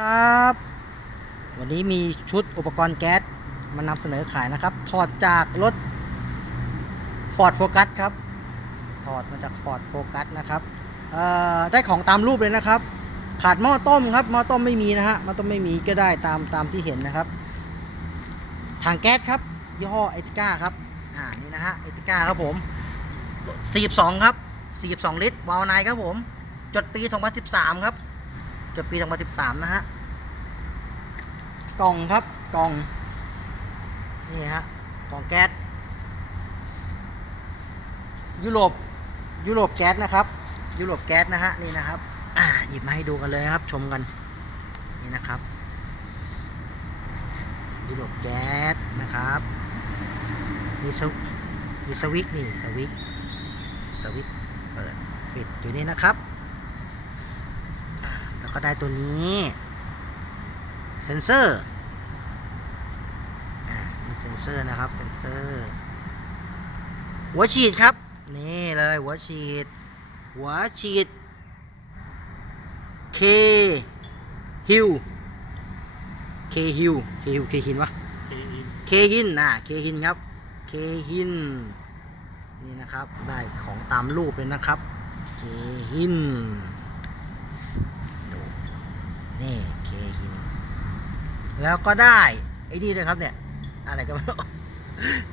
ครับ วันนี้มีชุดอุปกรณ์แก๊สมานำเสนอขายนะครับ ถอดจากรถ Ford Focus ครับ ถอดมาจาก Ford Focus นะครับเอ่อได้ของตามรูปเลยนะครับ ขาดหม้อต้มครับหม้อต้มไม่มีนะฮะหม้อต้มไม่มีก็ได้ตามตามที่เห็นนะครับถังแก๊สครับ ยี่ห้อเอติก้าครับอ่านี่นะฮะเอติก้าครับผม42 ครับ 42 ลิตรวาล์วไนครับผม จดปี 2013 ครับ จดปี2013 นะฮะ กล่องครับ กล่อง นี่ฮะ กล่องแก๊ส ยุโรป ยุโรปแก๊สนะครับ ยุโรปแก๊สนะฮะ นี่นะครับ อ่า หยิบมาให้ดูกันเลยครับ ชมกัน นี่นะครับ ยุโรปแก๊สนะครับ มีสวิมีสวิตนี่ สวิตสวิตเปิด ปิดอยู่นี่นะครับ ก็ได้ตัวนี้เซนเซอร์อ่ามีเซนเซอร์นะครับเซนเซอร์หัวฉีดครับ นี่เลยหัวฉีด หัวฉีด K ฮิว K ฮิว K ฮิว K หินวะ K หินนะ K หินครับ K หินนี่นะครับ ได้ของตามรูปเลยนะครับ K หิน ดูนี่เคหิน แล้วก็ได้ไอ้นี่ด้วยครับเนี่ย อะไรก็ไม่รู้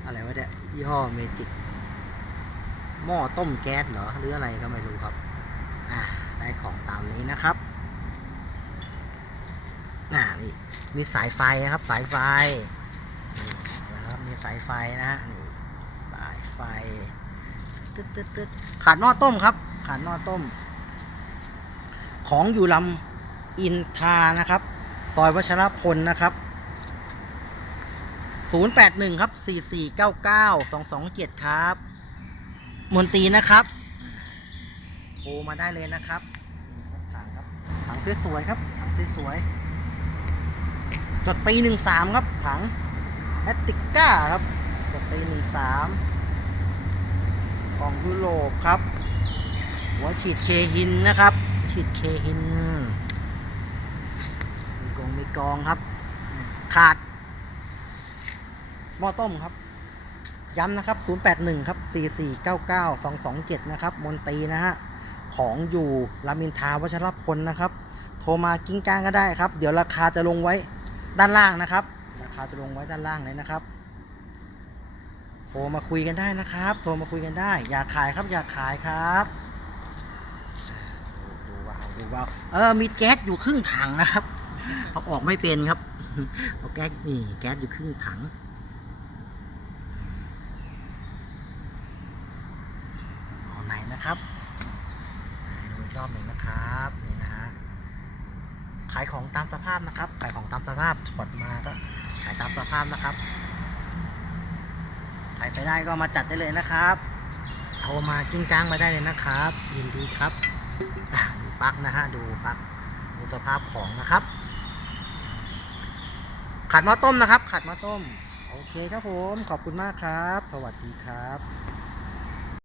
อะไรวะเนี่ยยี่ห้อเมจิกหม้อต้มแก๊สเหรอหรืออะไรก็ไม่รู้ครับอ่าได้ของตามนี้นะครับอ่านี่มีสายไฟนะครับสายไฟนี่นะครับมีสายไฟนะฮะนี่สายไฟตึ๊ดตึ๊ดตึ๊ดขาดหม้อต้มครับ ขาดหม้อต้ม ของอยู่ลำอินทรานะครับ ซอยวัชรพลนะครับ 081 ครับ 4499 227 ครับ มนตรีนะครับ โทรมาได้เลยนะครับนี่นะครับถังครับถังสวยๆครับถังสวยๆจดปี 13 ครับ ถังแอตติก้าครับจดปี 13 กล่องยุโรปครับ หัวฉีดเคหินนะครับ ฉีดเคหิน มีกองมีกองครับ ขาดหม้อต้มครับ ย้ำนะครับ 081 ครับ 4499 227 นะครับ มนตีนะฮะ ของอยู่รามินทาวัชรพลนะครับ โทรมากิ้งก้างก็ได้ครับ เดี๋ยวราคาจะลงไว้ด้านล่างนะครับ ราคาจะลงไว้ด้านล่างเลยนะครับ โทรมาคุยกันได้นะครับ โทรมาคุยกันได้ อยากขายครับ อยากขายครับดูว้าวดูว้าวเออมีแก๊สอยู่ครึ่งถังนะครับ เอาออกไม่เป็นครับ เอาแก๊สนี่แก๊สอยู่ครึ่งถัง เอาไหนนะครับดูอีกรอบหนึ่งนะครับนี่นะฮะขายของตามสภาพนะครับ ขายของตามสภาพถอดมาก็ขายตามสภาพนะครับใครไปได้ก็มาจัดได้เลยนะครับโทรมากิ้งก้างมาได้เลยนะครับ ยินดีครับดูปลั๊กนะฮะดูปลั๊กดูสภาพของนะครับ ขัดหม้อต้มนะครับ ขัดหม้อต้ม โอเคครับผม ขอบคุณมากครับ สวัสดีครับ